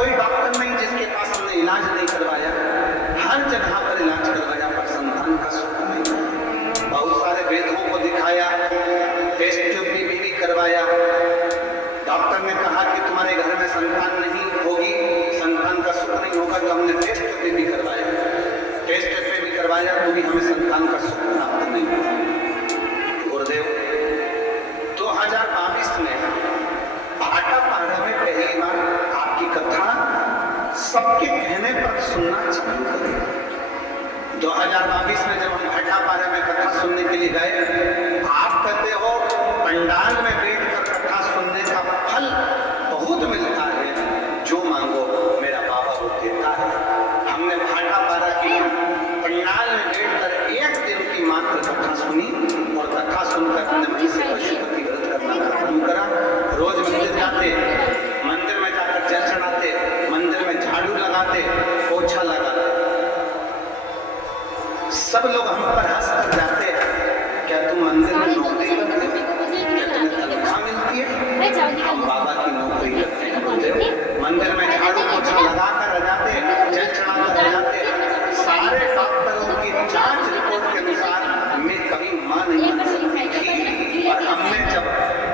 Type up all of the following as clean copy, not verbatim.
कोई डॉक्टर नहीं जिसके पास हमने इलाज नहीं करवाया, हर जगह पर इलाज करवाया पर संतान का सुख नहीं। बहुत सारे वेदों को दिखाया, टेस्ट ट्यूब भी करवाया, डॉक्टर ने कहा कि तुम्हारे घर में संतान नहीं होगी, संतान का सुख नहीं होगा, तो हमने टेस्ट ट्यूब भी करवाया, टेस्ट ट्यूब भी करवाया तो भी हमें संतान का सुख प्राप्त नहीं हुआ। गुरुदेव 2022 में भाटापारा में पहली बार आपकी कथा सबके कहने पर सुनना चालू करें। 2022 में जब हम भाटापारा में कथा सुनने के लिए गए, आप कहते हो पंडाल में बैठकर कथा सुनने का फल बहुत मिलता है, जो मांगो मेरा बाबा वो देता है। हमने भाटापारा की पंडाल में बैठकर एक दिन की मात्र कथा सुनी और कथा सुनकर हमने वहीं से पशुपति व्रत करना प्रारंभ करा। रोज मंदिर जाते, मंदिर में जाकर जल चढ़ाते, मंदिर में झाड़ू लगाते, पोछा लगाते। सब लोग हम पर हंस कर जाते, क्या तुम मंदिर में नौकरी करते हो, क्या तुम्हें तनख्वाह मिलती है? हम बाबा की नौकरी करते हैं। मंदिर में झाड़ू पोछा लगाकर आ जाते, जल चढ़ाकर आ जाते। सारे डॉक्टरों की जांच रिपोर्ट के अनुसार मैं कभी मां नहीं बन सकती थी, और हमने जब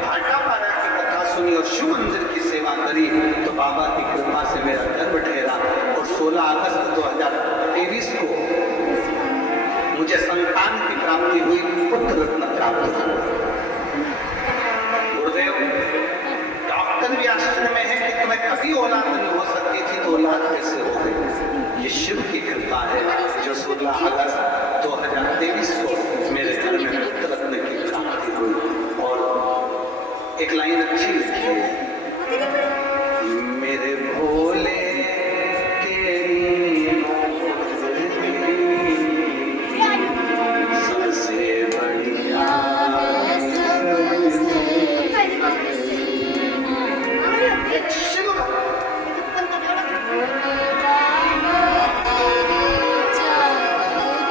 भाटापारा की कथा सुनी और शिव मंदिर की सेवा करी तो बाबा की कृपा से मेरा गर्भ ठहरा और 16 अगस्त 2023 को मुझे संतान की प्राप्ति हुई, पुत्र रत्न प्राप्त हुआ। गुरुदेव डॉक्टर भी आश्चर्य में है कि तुम्हें कभी औलाद नहीं हो सकती थी तो औलाद कैसे हो गई? ये शिव की कृपा है जो 16 अगस्त 2023 को मेरे घर में पुत्र रत्न की प्राप्ति हुई। और एक लाइन अच्छी लिखी है, मेरे भोले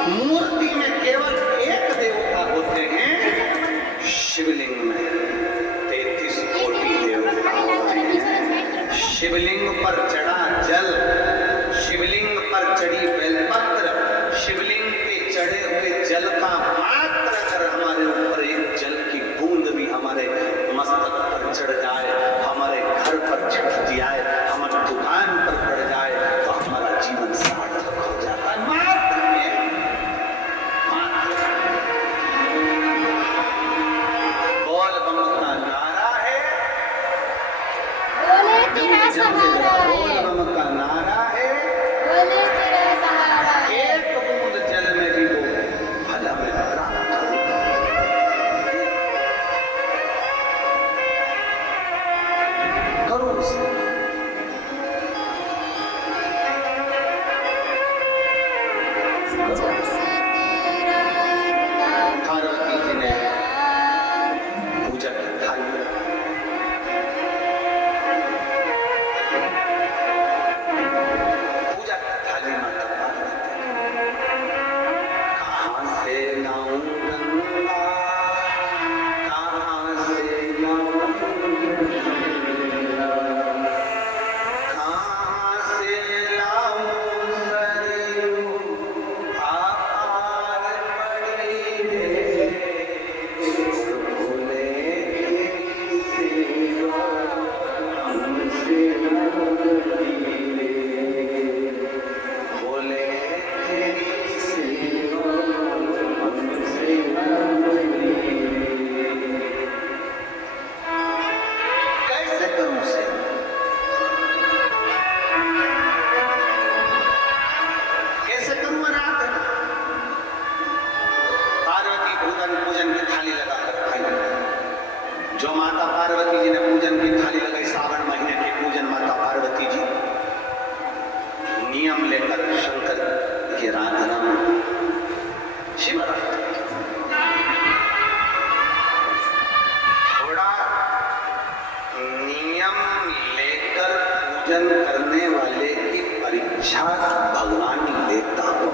मूर्ति में केवल एक देवता होते हैं, शिवलिंग में 33 कोटि देवता होते हैं। शिवलिंग पर चढ़ा जल, शिवलिंग पर चढ़ी बेलपत्र, शिवलिंग पे चढ़े हुए जल का मात्र अगर हमारे ऊपर एक जल की बूंद भी हमारे मस्तक पर चढ़ जाए, हमारे घर पर छिट जाए, हमारी दुकान पर पड़ जाए तो हमारा जीवन सार्थक हो जाता है। मात्र बोल बम का नारा है, बोले तेरा सहारा है, बोल बम का नारा है, बोले तेरा सहारा है। एक बूंद जल में भी वो भला में प्राप्त होता है। करो उसे। जब से तेरा नाम पार्वती जी ने पूजा की थाली पूजा की थाली माता पार्वती, कहाँ से लाऊं गंगा, कहाँ से लाऊं गंगा, कहाँ से लाऊं सरयू, आपार पड़ी रे, भोले तेरी सेवा हमसे न होती रे, भोले तेरी सेवा हमसे न होती रे। कैसे करूं उसे? कैसे करूं आराधना? पार्वती पूजन की थाली लगाकर खाई। जो माता पार्वती जी ने पूजन की थाली लगाई, सावन महीने की पूजन माता पार्वती जी नियम लेकर शंकर की आराधना में शिवरात्रि थोड़ा नियम लेकर पूजन करने वाले की परीक्षा भगवान लेता हो।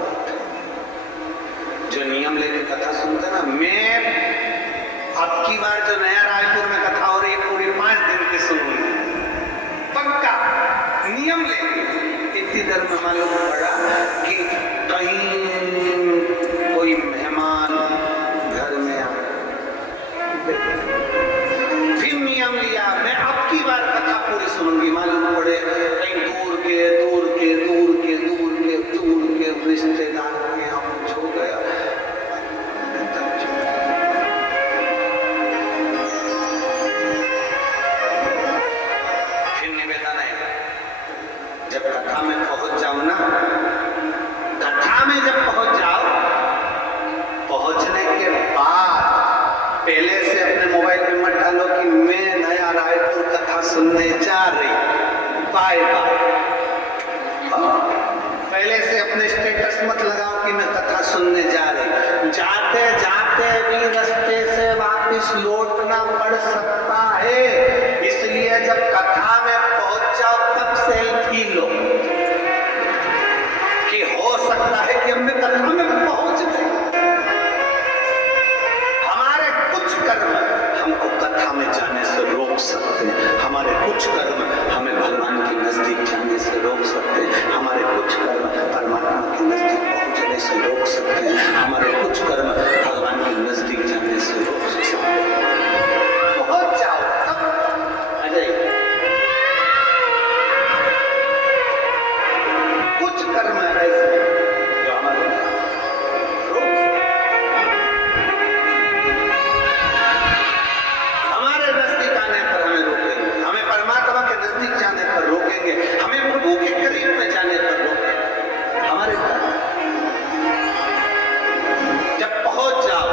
जो नियम लेकर कथा सुनते ना, मैं अब की बार जो नया रायपुर में कथा हो रही है पूरी 5 दिन की सुनूंगी, पक्का नियम ले मालूम पड़ा कि कहीं कोई मेहमान घर में आ, फिर नियम लिया मैं अब की बार कथा पूरी सुनूंगी। मालूम पड़े कहीं दूर के रिश्तेदार के यहाँ कुछ हो गया। फिर निवेदन है, जब कथा में पहुंच जाओ ना, कथा में जब पहुंच जाओ, पहुंचने के बाद पहले से अपने मोबाइल में मत डालो कि मैं नया रायपुर कथा सुनने जा रही, बाय बाय। पहले से अपने स्टेटस मत लगाओ कि मैं कथा सुनने जा रही। जाते जाते भी रास्ते से वापस लौटना पड़ सकता है, इसलिए जब कथा में पहुंच जाओ तब सेल्फी लो कि हो सकता है कि हमने कथा में पहुंच गए। हमारे कुछ कर्म हमको कथा में जाने से रोक सकते हैं, हमारे कुछ कर्म हमें भगवान के नजदीक जाने से रोक सकते हैं, हमारे कुछ कर्म परमात्मा के नजदीक पहुंचने से रोक सकते हैं, हमारे कुछ कर्म भगवान के नजदीक जाने से रोक सकते हैं। पहुंच जाओ तब आ जाइए। कुछ कर्म ऐसे जो हमारे रोक हमारे नजदीक आने पर हमें रोकेंगे, हमें परमात्मा के नजदीक जाने पर रोकेंगे, हमें प्रभु के करीब में जाने पर रोकेंगे। हमारे जब पहुंच जाओ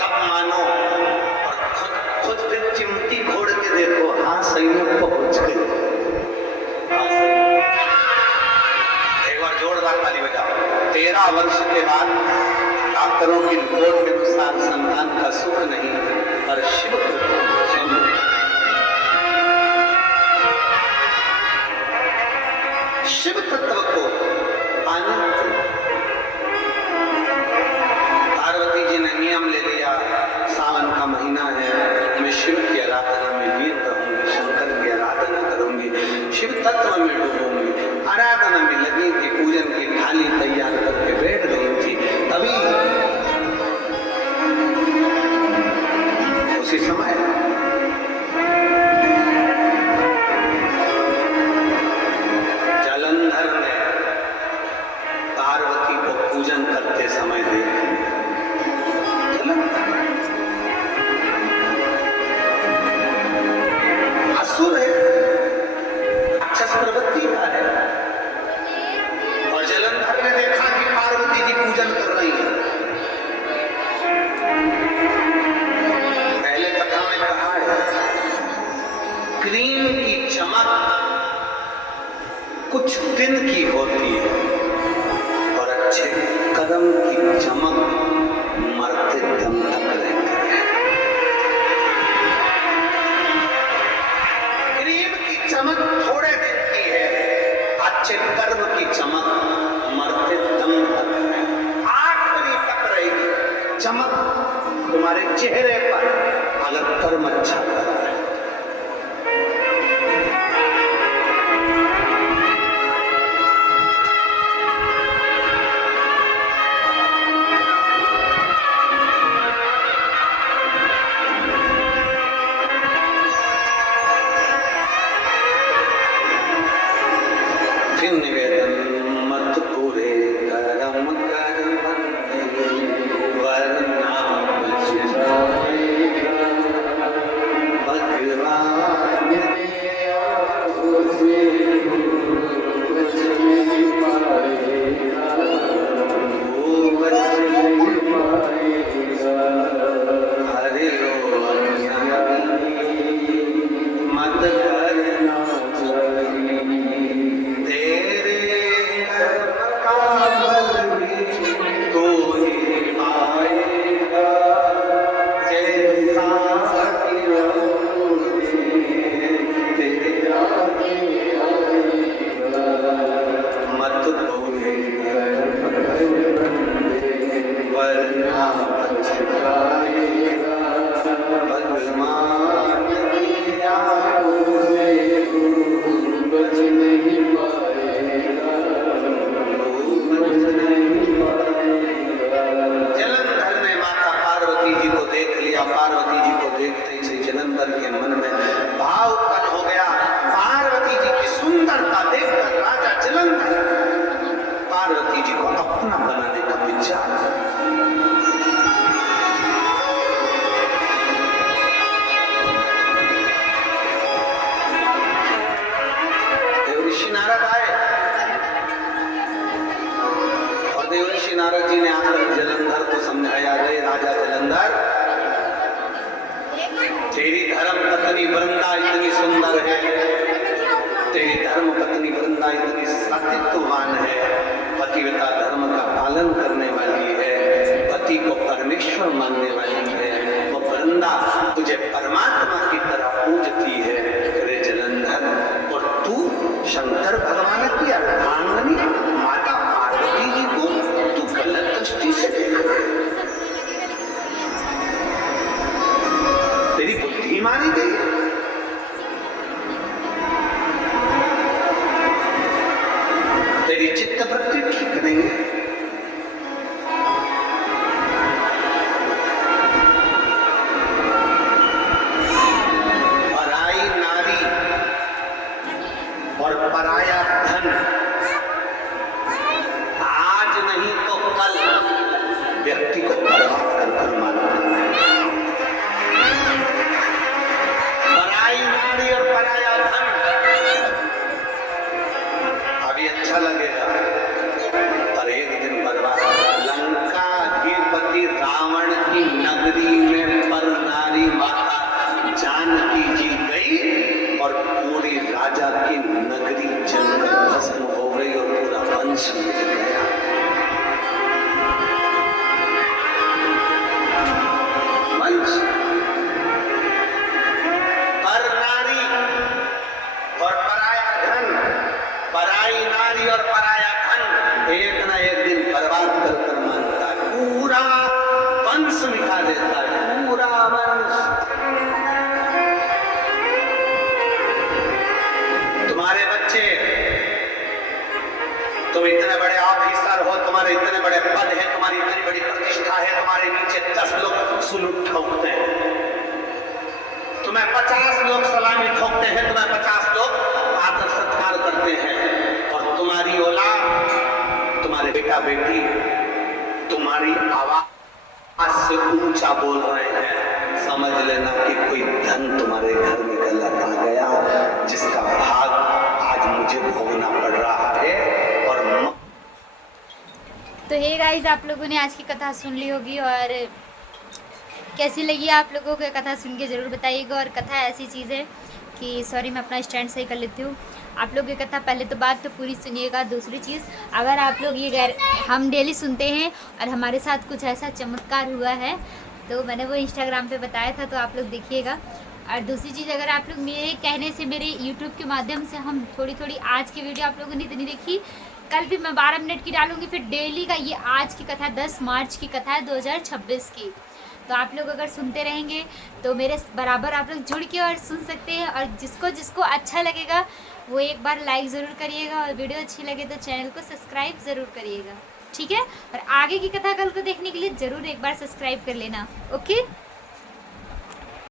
तब मानो और खुद फिर चिमटी घोड़ के देखो, हाँ सही में पहुंच गए। एक बार जोरदार ताली बजाओ। 13 वर्ष के बाद डॉक्टरों की रिपोर्ट के अनुसार संतान का सुख नहीं, पर शिव तत्व को पाने पार्वती जी ने नियम ले लिया, सावन का महीना है, मैं शिव की आराधना में लीन रहूंगी, शंकर की आराधना करूंगी, शिव तत्व में डूबूंगी। आराधना में लगी थी, पूजन की थाली तैयार करके बैठ गई थी, तभी उसी समय जलंधर ने पार्वती को पूजन करते समय देखा। असुर है, राक्षस प्रवृत्ति का है, और जलंधर ने देखा कि पार्वती जी पूजन कर रही है। पहले कथा में कहा है, क्रीम की चमक कुछ दिन की होती है और अच्छे कदम की चमक मरते दम तक रहती है। क्रीम की चमक थोड़े दिन की है, अच्छे कर्म की चमक मरते दम तक है, आखिरी तक रहेगी चमक तुम्हारे चेहरे पर, अगर कर्म अच्छा कर रहा है। निवेदन मत पूरे करम कर वरना बच जाएगा, बच पतिव्रता धर्म का पालन करने वाली है, पति को परमेश्वर मानने वाली है, वो वृंदा तुझे परमात्मा की तरह पूजती है रे जलंधर, और तू शंकर भगवान की अर्धांगिनी माता पार्वती जी को तू गलत दृष्टि से देख रहा है। तेरी बुद्धि मारी गई, तेरी चित्त वृत्ति ठीक नहीं है। पराई नारी और पराया धन आज नहीं तो कल व्यक्ति को बर्बाद कर मारता है। पराई नारी और पराया धन अभी अच्छा लगेगा पर एक दिन बर्बाद। लंका अधिपति रावण की नगरी में पर नारी माता जानकी जी गई और पूरी राजा की नगरी जलकर भस्म हो गई और पूरा वंश मिट गया। वंश पर नारी और पराया धन, पराई नारी और पराया धन एक ना एक दिन बर्बाद कर मानता है, पूरा वंश मिटा देता है, पूरा वंश। तुम्हारे बच्चे, तुम इतने बड़े ऑफिसर हो, तुम्हारे इतने बड़े पद है, तुम्हारी इतनी बड़ी प्रतिष्ठा है, तुम्हारे नीचे 10 लोग सलूट ठोकते हैं, तुम्हें 50 लोग सलामी ठोकते हैं, तुम्हें 50 लोग आदर सत्कार करते हैं, और तुम्हारी औलाद, तुम्हारे बेटा बेटी तुम्हारी आवाज से ऊंचा बोल रहे हैं, समझ लेना कि कोई धन तुम्हारे घर में गलत आ गया, जिसका भाग आज मुझे भोगना पड़ रहा है। और तो हे गाइस, आप लोगों ने आज की कथा सुन ली होगी और कैसी लगी आप लोगों को कथा सुन के ज़रूर बताइएगा। और कथा ऐसी चीज़ है कि सॉरी मैं अपना स्टैंड सही कर लेती हूँ। आप लोग ये कथा पहले तो बात तो पूरी सुनिएगा। दूसरी चीज़, अगर आप लोग ये हम डेली सुनते हैं और हमारे साथ कुछ ऐसा चमत्कार हुआ है तो मैंने वो इंस्टाग्राम पे बताया था, तो आप लोग देखिएगा। और दूसरी चीज़, अगर आप लोग मेरे कहने से मेरे यूट्यूब के माध्यम से हम थोड़ी आज की वीडियो आप लोगों ने इतनी देखी, कल भी मैं 12 मिनट की डालूंगी, फिर डेली का ये आज की कथा 10 मार्च की कथा है 2026 की। तो आप लोग अगर सुनते रहेंगे तो मेरे बराबर आप लोग जुड़ के और सुन सकते हैं। और जिसको जिसको अच्छा लगेगा वो एक बार लाइक ज़रूर करिएगा, और वीडियो अच्छी लगे तो चैनल को सब्सक्राइब ज़रूर करिएगा, ठीक है। और आगे की कथा कल को देखने के लिए ज़रूर एक बार सब्सक्राइब कर लेना, ओके।